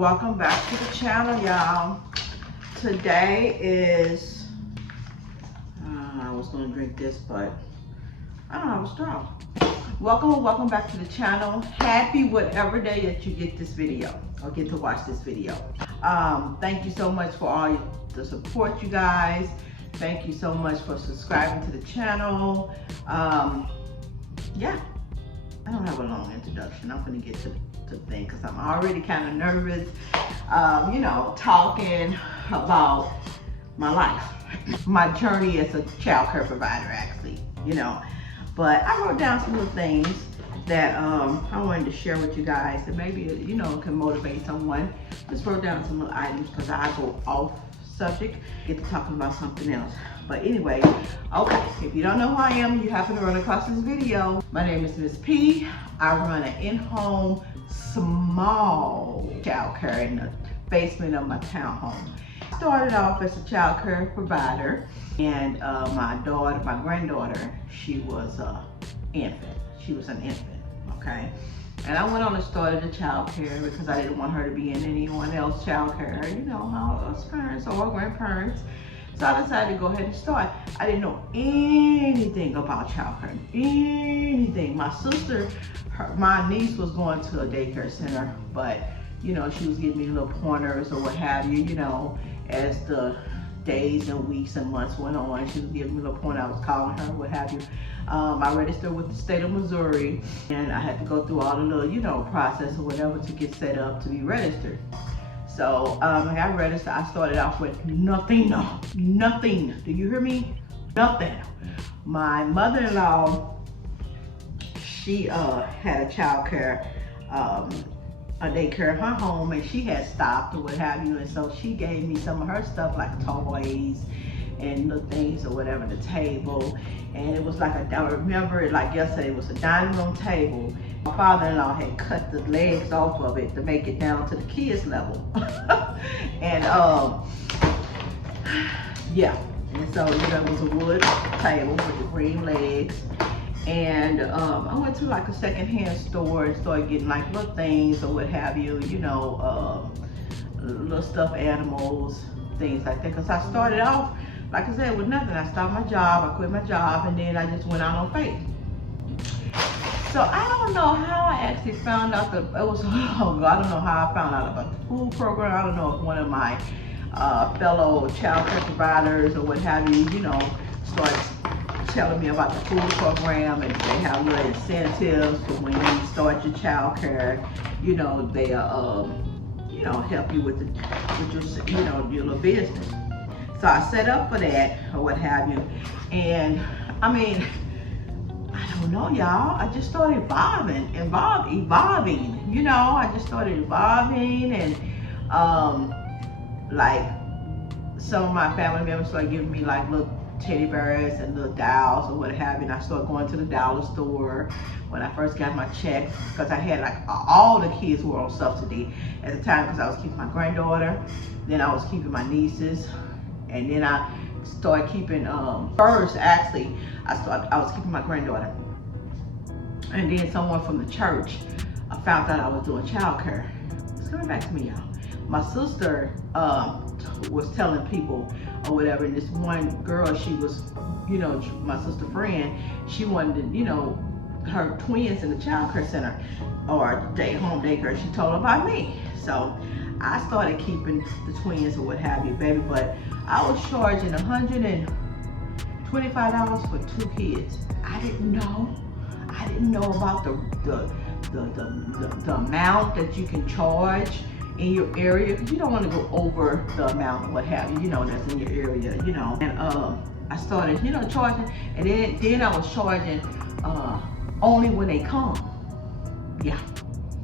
welcome back to the channel, y'all. Today is I was gonna drink this, but I don't have a straw. Welcome back to the channel. Happy whatever day that you get this video or get to watch this video. Thank you so much for all the support, you guys. Thank you so much for subscribing to the channel. Yeah, I don't have a long introduction. I'm gonna get to the thing because I'm already kind of nervous, you know, talking about my life, my journey as a child care provider, actually, you know. But I wrote down some little things that I wanted to share with you guys that maybe, you know, can motivate someone. Just wrote down some little items because I go off subject, get to talking about something else. But anyway, okay, if you don't know who I am, you happen to run across this video. My name is Miss P. I run an in-home small child care in the basement of my townhome. I started off as a child care provider, and my granddaughter, she was an infant. She was an infant, okay? And I went on and started the child care because I didn't want her to be in anyone else's child care, you know, how us parents or grandparents. So I decided to go ahead and start. I didn't know anything about child care, anything. My sister, my niece was going to a daycare center, but you know, she was giving me little pointers or what have you, you know, as the days and weeks and months went on. She was giving me a little pointer. I was calling her, what have you. I registered with the state of Missouri, and I had to go through all the little, you know, process or whatever to get set up to be registered. So I got registered. I started off with nothing. Do you hear me? Nothing. My mother-in-law, she had a child care, a daycare in her home, and she had stopped or what have you, and so she gave me some of her stuff like toys and little things or whatever, the table. And it was like I remember it like yesterday, it was a dining room table. My father-in-law had cut the legs off of it to make it down to the kids level. And yeah, and so there was a wood table with the green legs. And I went to like a secondhand store and started getting like little things or what have you, you know, little stuffed animals, things like that. Because I started off, like I said, with nothing. I started my job, I quit my job, and then I just went out on faith. So I don't know how I actually found out that it was, oh God, I don't know how I found out about the food program. I don't know if one of my fellow child care providers or what have you, you know, started telling me about the food program, and they have little incentives for when you start your child care. You know, they you know, help you with your, you know, your little business. So I set up for that or what have you, and I mean, I don't know, y'all. I just started evolving. You know, I just started evolving, and like some of my family members started giving me like little teddy bears and little dolls or what have you. And I started going to the dollar store when I first got my check, because I had like all the kids were on subsidy at the time, because I was keeping my granddaughter, then I was keeping my nieces, and then I started keeping first actually I was keeping my granddaughter, and then someone from the church found out I was doing child care. It's coming back to me, y'all. My sister was telling people or whatever, and this one girl, she was, you know, my sister friend, she wanted to, you know, her twins in the child care center or home daycare. She told her about me. So I started keeping the twins or what have you, baby, but I was charging $125 for 2 kids. I didn't know about the amount that you can charge in your area, because you don't want to go over the amount or what have you, you know, that's in your area, you know. And I started, you know, charging, and then I was charging only when they come. Yeah,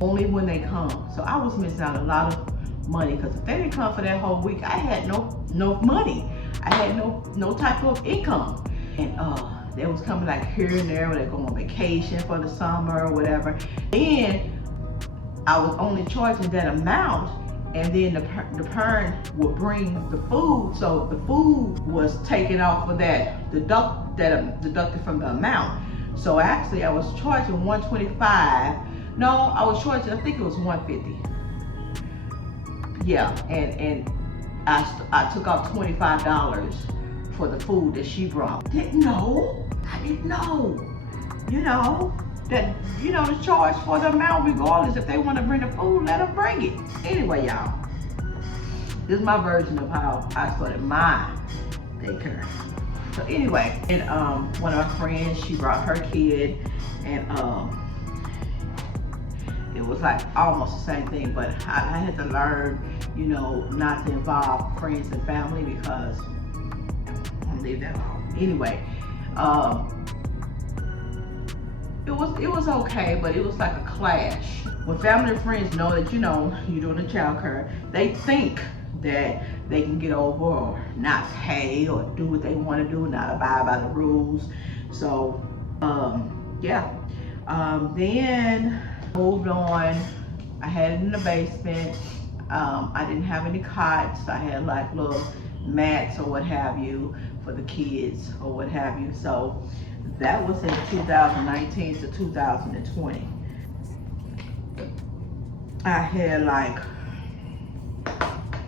only when they come. So I was missing out a lot of money, because if they didn't come for that whole week, I had no money. I had no type of income. And they was coming like here and there when they go on vacation for the summer or whatever. Then I was only charging that amount, and then the parent would bring the food, so the food was taken off of that, deducted from the amount. So actually I was charging $125. No, I was charging, I think it was $150. Yeah, and I took off $25 for the food that she brought. Didn't know. I didn't know. You know, that, the charge for the amount regardless. If they want to bring the food, let them bring it. Anyway, y'all, this is my version of how I started my daycare. So anyway, and one of my friends, she brought her kid, and it was like almost the same thing, but I had to learn, not to involve friends and family because I'm gonna leave that alone. Anyway, it was okay, but it was like a clash. When family and friends know that you're doing a child care, they think that they can get over or not pay or do what they want to do, not abide by the rules. So yeah. Then moved on. I had it in the basement. I didn't have any cots. I had like little mats or what have you for the kids or what have you. So that was in 2019 to 2020. I had like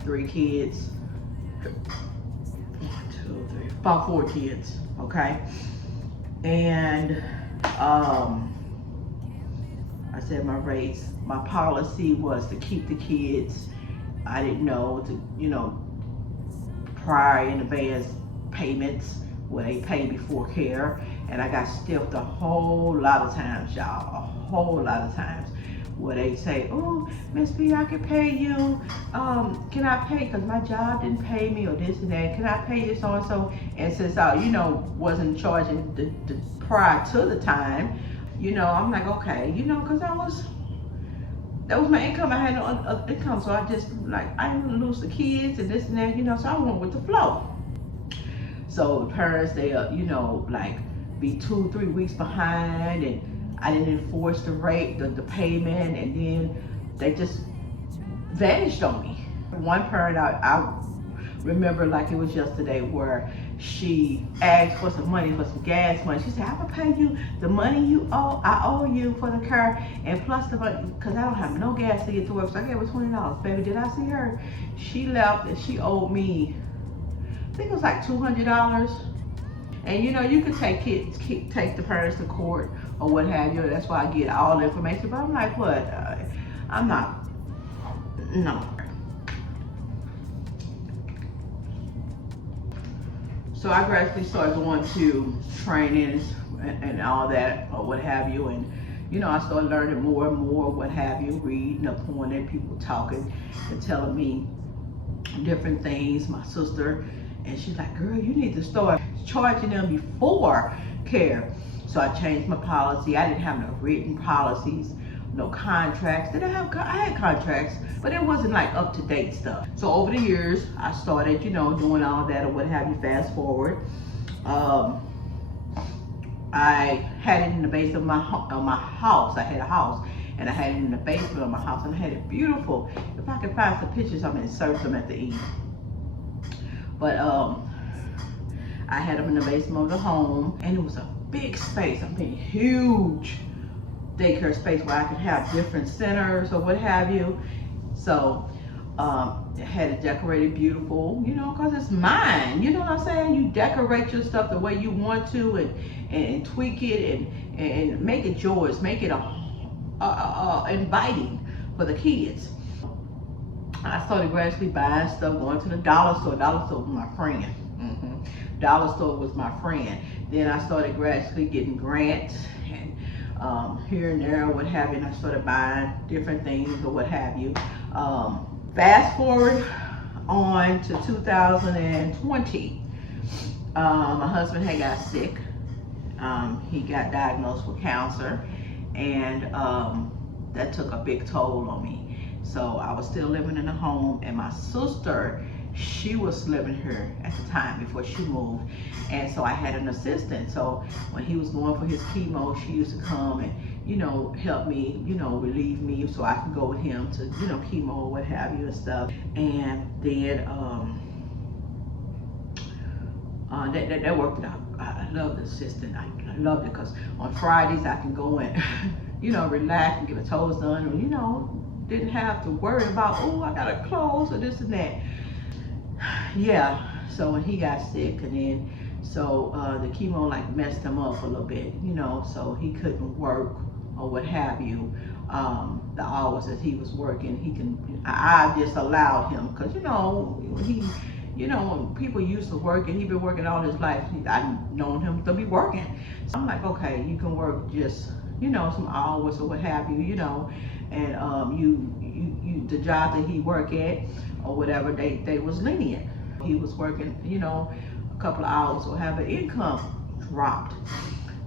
3 kids. 1, 2, 3, about 4 kids, okay? And I said my rates, my policy was to keep the kids. I didn't know to, prior in advance payments where they pay before care. And I got stiffed a whole lot of times, y'all, a whole lot of times, where they say, oh, Miss B, I can pay you. Can I pay, because my job didn't pay me or this and that. Can I pay you so and so? And since I, wasn't charging the prior to the time, I'm like, okay, because that was my income. I had no other income, so I just I didn't want to lose the kids and this and that, so I went with the flow. So parents, they be 2-3 weeks behind, and I didn't enforce the rate, the payment, and then they just vanished on me. One parent, I remember like it was yesterday, where she asked for some money, for some gas money. She said, I will pay you the money I owe you for the car, and plus the money, because I don't have no gas to get to work. So I gave her $20. Baby, did I see her? She left and she owed me, I think it was like $200. And you could take the parents to court or what have you. That's why I get all the information. But I'm like, what? I'm not, no. So I gradually started going to trainings and all that or what have you. And, I started learning more and more, what have you, reading up on it, people talking and telling me different things. My sister, and she's like, girl, you need to start charging them before care. So I changed my policy. I didn't have no written policies, no contracts. I had contracts, but it wasn't like up to date stuff. So over the years, I started, doing all that or what have you. Fast forward, I had it in the basement of my house. I had a house, and I had it in the basement of my house, and I had it beautiful. If I can find some pictures, I'm gonna insert them at the end. But I had them in the basement of the home, and it was a big space. I mean, huge daycare space where I could have different centers or what have you. So it had it decorated beautiful, because it's mine. You know what I'm saying? You decorate your stuff the way you want to, and tweak it and make it yours, make it inviting for the kids. I started gradually buying stuff, going to the dollar store. Dollar store was my friend. Dollar store was my friend. Then I started gradually getting grants and here and there, what have you. And I started buying different things or what have you. Fast forward on to 2020. My husband had got sick. He got diagnosed with cancer, and that took a big toll on me. So I was still living in the home, and my sister, she was living here at the time before she moved, and so I had an assistant. So when he was going for his chemo, she used to come and help me, relieve me, so I could go with him to chemo or what have you and stuff. And then that worked out. I love the assistant. I loved it because on Fridays I can go and relax and get my toes done, or didn't have to worry about, oh, I gotta close or this and that. Yeah, so when he got sick, and then so the chemo like messed him up a little bit, you know, so he couldn't work or what have you. The hours that he was working, I just allowed him, because you know, when people used to work, and he been working all his life, I've known him to be working. So I'm like, okay, you can work just, you know, some hours or what have you, you know, and the job that he work at or whatever, they was lenient. He was working, you know, a couple of hours or have an income dropped.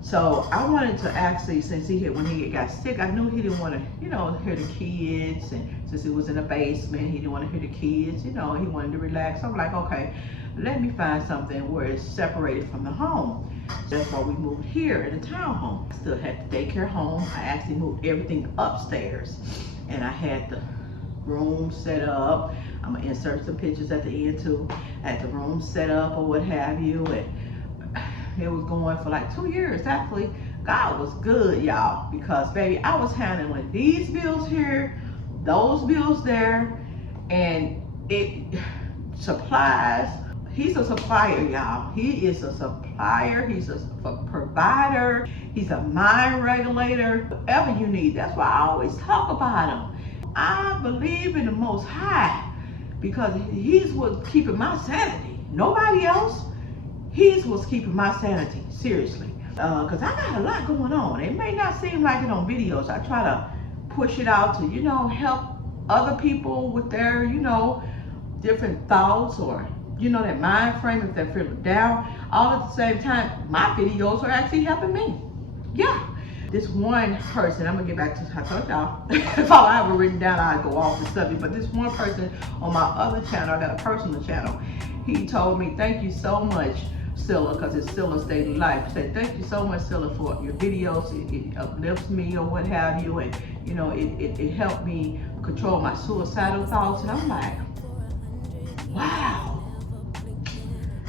So I wanted to actually, since when he got sick, I knew he didn't want to, you know, hear the kids, and since he was in the basement, he didn't want to hear the kids, you know, he wanted to relax. So I'm like, okay, let me find something where it's separated from the home. That's why we moved here in a townhome. I still had the daycare home. I actually moved everything upstairs, and I had the room set up. I'm gonna insert some pictures at the end too. I had the room set up or what have you, and it was going for like 2 years. Actually, God was good, y'all, because baby, I was handling these bills here, those bills there, and supplies. He's a supplier, y'all. He is a supplier. He's a provider. He's a mind regulator. Whatever you need. That's why I always talk about him. I believe in the Most High, because he's what's keeping my sanity. Nobody else. He's what's keeping my sanity, seriously. Because I got a lot going on. It may not seem like it on videos. I try to push it out to, you know, help other people with their, you know, different thoughts, or, you know, that mind frame if they're feeling down. All at the same time, my videos are actually helping me. Yeah. This one person, I'm gonna get back to, I told y'all, if all I have written down, I go off the subject, but this one person on my other channel, I got a personal channel, he told me, thank you so much, Scylla, because it's Scylla's Daily Life. He said, thank you so much, Scylla, for your videos. It uplifts me or what have you, and you know, it helped me control my suicidal thoughts. And I'm like, wow,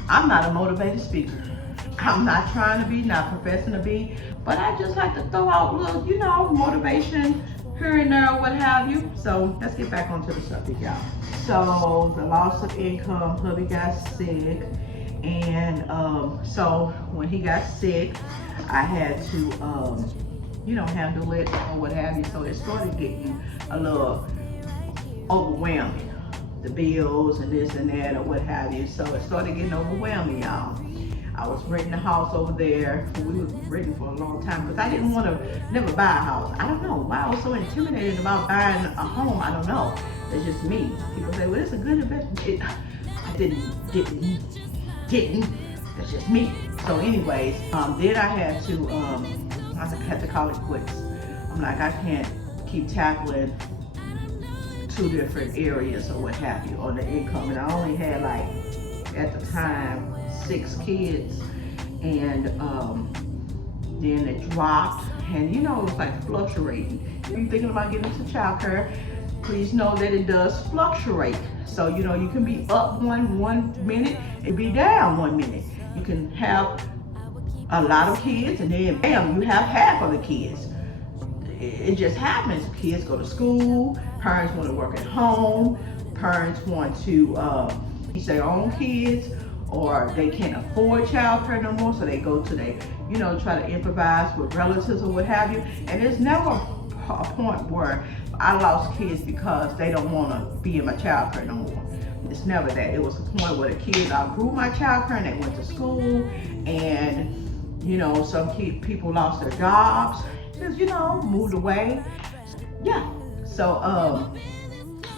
I'm not a motivated speaker. I'm not trying to be, not professing to be, but I just like to throw out little, you know, motivation here and there, what have you. So let's get back onto the subject, y'all. So the loss of income, hubby got sick, and so when he got sick, I had to, you know, handle it or what have you. So it started getting a little overwhelming, the bills and this and that or what have you. So it started getting overwhelming, y'all. I was renting a house over there. We was renting for a long time because I didn't want to never buy a house. I don't know why I was so intimidated about buying a home. I don't know. It's just me. People say, well, it's a good investment. I didn't. That's just me. So anyways, then I had to call it quits. I'm like, I can't keep tackling 2 different areas or what have you on the income. And I only had, like, at the time, 6 kids, and then it dropped, and you know, it was like fluctuating. If you're thinking about getting into childcare, please know that it does fluctuate. So you know, you can be up one minute and be down 1 minute. You can have a lot of kids, and then bam, you have half of the kids. It just happens. Kids go to school, parents want to work at home, parents want to teach their own kids, or they can't afford childcare no more, so they go to you know, try to improvise with relatives or what have you. And there's never a point where I lost kids because they don't want to be in my childcare no more. It's never that. It was a point where the kids outgrew my childcare and they went to school, and you know, some people lost their jobs, just, you know, moved away. Yeah. So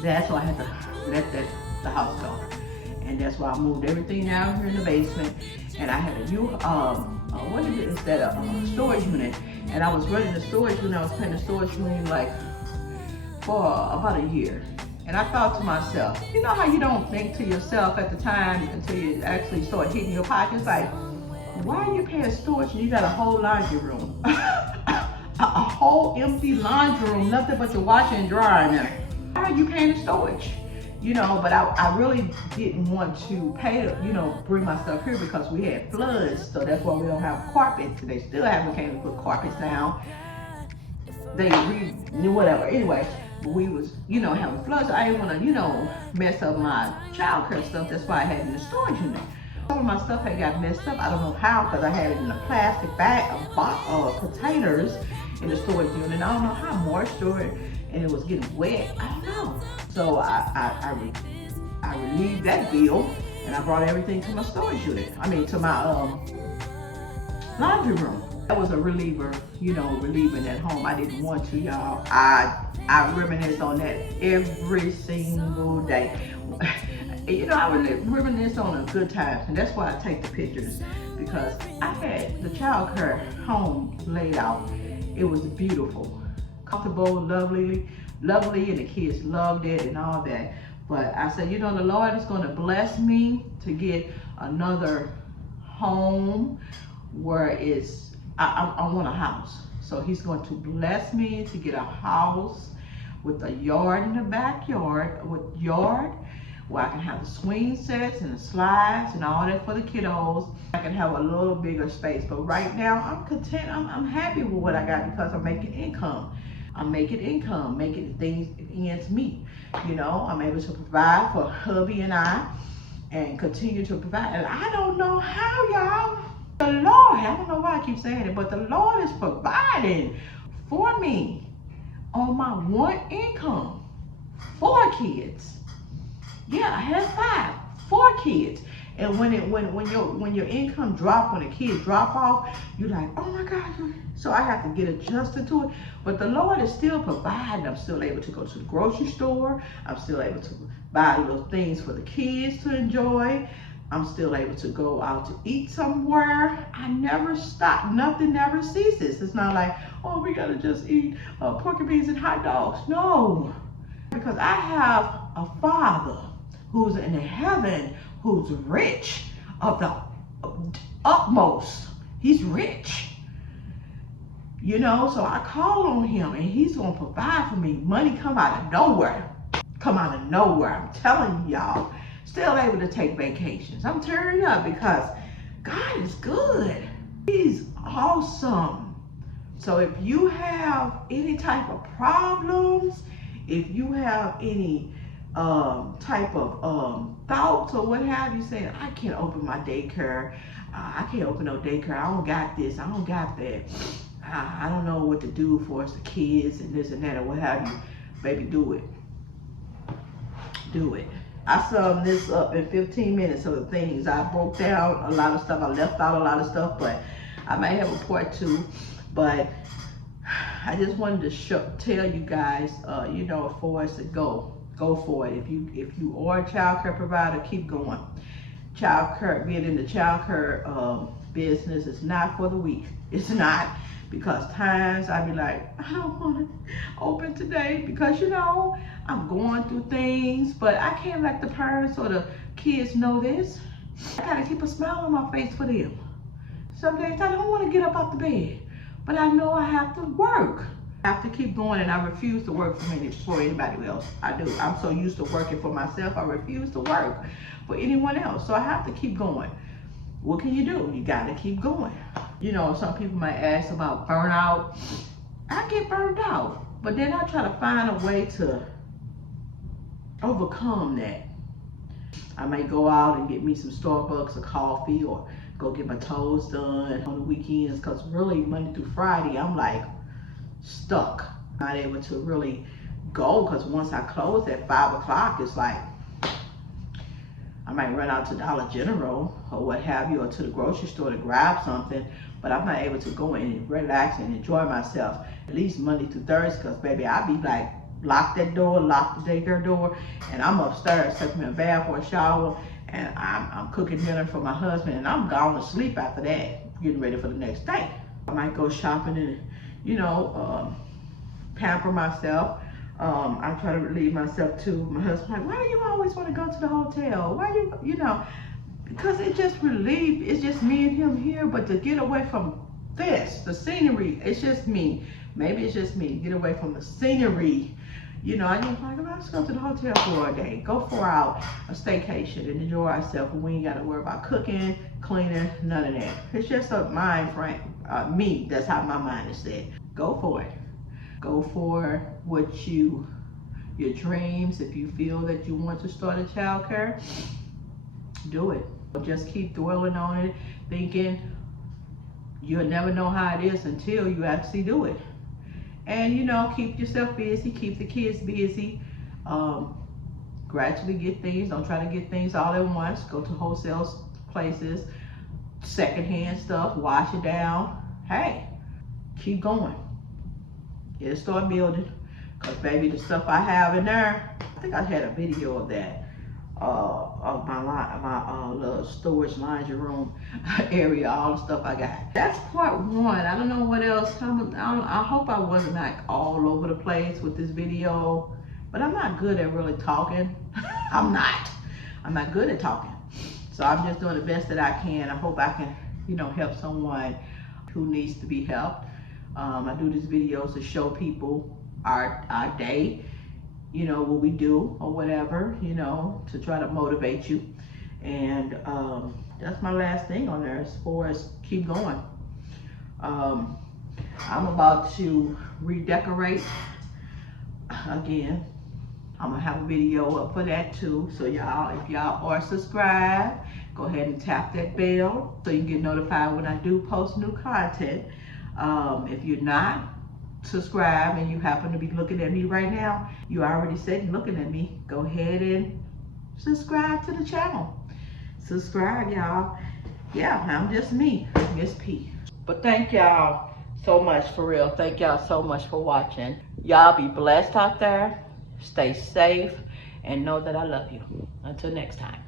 that's why I had to let the house go. And that's why I moved everything down here in the basement. And I had a new, what is it? Is that a storage unit? And I was running the storage unit. I was paying the storage unit like for about a year. And I thought to myself, you know how you don't think to yourself at the time until you actually start hitting your pockets? Like, why are you paying storage and you got a whole laundry room? a whole empty laundry room, nothing but your washer and dryer in there. Why are you paying the storage? You know, but I really didn't want to pay, you know, bring my stuff here because we had floods. So that's why we don't have carpets. They still haven't came to put carpets down. They knew whatever. Anyway, we was, having floods. I didn't want to, mess up my childcare stuff. That's why I had it in the storage unit. Some of my stuff had got messed up. I don't know how, because I had it in a plastic bag, a box of containers in the storage unit. And I don't know how moisture and it was getting wet. I don't know. So I relieved that bill, and I brought everything to my storage unit. To my laundry room. That was a reliever, relieving at home. I didn't want to, y'all. I reminisce on that every single day. I reminisce on the good times, and that's why I take the pictures, because I had the childcare home laid out. It was beautiful, comfortable, lovely, and the kids loved it and all that. But I said, the Lord is going to bless me to get another home where I want a house. So he's going to bless me to get a house with a yard in the backyard, where I can have the swing sets and the slides and all that for the kiddos. I can have a little bigger space. But right now, I'm content. I'm happy with what I got, because I'm making income. Making things ends meet. I'm able to provide for hubby and I, and continue to provide. And I don't know how, y'all. The Lord, I don't know why I keep saying it, but the Lord is providing for me on my one income. 4 kids. Yeah, I had 4 kids. And when your income drop, when the kids drop off, you're like, oh my God. So I have to get adjusted to it. But the Lord is still providing. I'm still able to go to the grocery store. I'm still able to buy little things for the kids to enjoy. I'm still able to go out to eat somewhere. I never stop. Nothing never ceases. It's not like, oh, we gotta just eat pork and beans and hot dogs. No, because I have a Father who's in heaven, who's rich of the utmost. He's rich. So I call on him, and he's gonna provide for me. Money come out of nowhere. I'm telling y'all. Still able to take vacations. I'm tearing up because God is good. He's awesome. So if you have any type of problems, if you have any type of thoughts or what have you, saying, I can't open my daycare. I can't open no daycare. I don't got this. I don't got that. I don't know what to do for us, the kids and this and that or what have you. Baby, do it. Do it. I summed this up in 15 minutes of the things. I broke down a lot of stuff. I left out a lot of stuff, but I may have a part 2. But I just wanted to tell you guys, for us to go for it. If you are a child care provider, keep going. Being in the child care business is not for the weak. It's not, because times I be like, I don't want to open today because I'm going through things, but I can't let the parents or the kids know this. I gotta keep a smile on my face for them. Some days I don't want to get up out the bed, but I know I have to work. I have to keep going, and I refuse to work for anybody else. I do. I'm so used to working for myself, I refuse to work for anyone else. So I have to keep going. What can you do? You gotta keep going. Some people might ask about burnout. I get burned out, but then I try to find a way to overcome that. I might go out and get me some Starbucks or coffee, or go get my toes done on the weekends, because really Monday through Friday I'm like stuck, not able to really go, because once I close at 5 o'clock, it's like I might run out to Dollar General or what have you, or to the grocery store to grab something, but I'm not able to go in and relax and enjoy myself at least Monday through Thursday, because baby, I be like, lock that door, lock the daycare door, and I'm upstairs taking a bath or a shower, and I'm cooking dinner for my husband, and I'm gone to sleep after that, getting ready for the next day. I might go shopping and pamper myself. I try to relieve myself too. My husband's like, why do you always want to go to the hotel? Why because it just relieves, it's just me and him here, but to get away from the scenery, it's just me. Maybe it's just me, get away from the scenery. I just like, let's go to the hotel for a day, go for a staycation and enjoy ourselves. We ain't got to worry about cooking, cleaning, none of that. It's just a mind frame, me, that's how my mind is set. Go for it. Go for what you your dreams. If you feel that you want to start a childcare, do it. Just keep dwelling on it, thinking you'll never know how it is until you actually do it. And you know, keep yourself busy, keep the kids busy. Gradually get things. Don't try to get things all at once. Go to wholesale places, secondhand stuff, wash it down. Hey, keep going. Get it, start building. Cause baby, the stuff I have in there, I think I had a video of that. Of my little storage laundry room area, all the stuff I got. That's part one. I don't know what else. I hope I wasn't like all over the place with this video, but I'm not good at really talking. I'm not good at talking. So I'm just doing the best that I can. I hope I can, you know, help someone who needs to be helped. I do these videos to show people our day, you know, what we do or whatever, you know, to try to motivate you. And that's my last thing on there as far as keep going. I'm about to redecorate again. I'm gonna have a video up for that too. So y'all, if y'all are subscribed, go ahead and tap that bell so you can get notified when I do post new content. If you're not subscribe and you happen to be looking at me right now, you already said you're looking at me, go ahead and subscribe to the channel. Subscribe, y'all. Yeah, I'm just me, Miss P. But thank y'all so much, for real. Thank y'all so much for watching. Y'all be blessed out there, stay safe, and know that I love you. Until next time.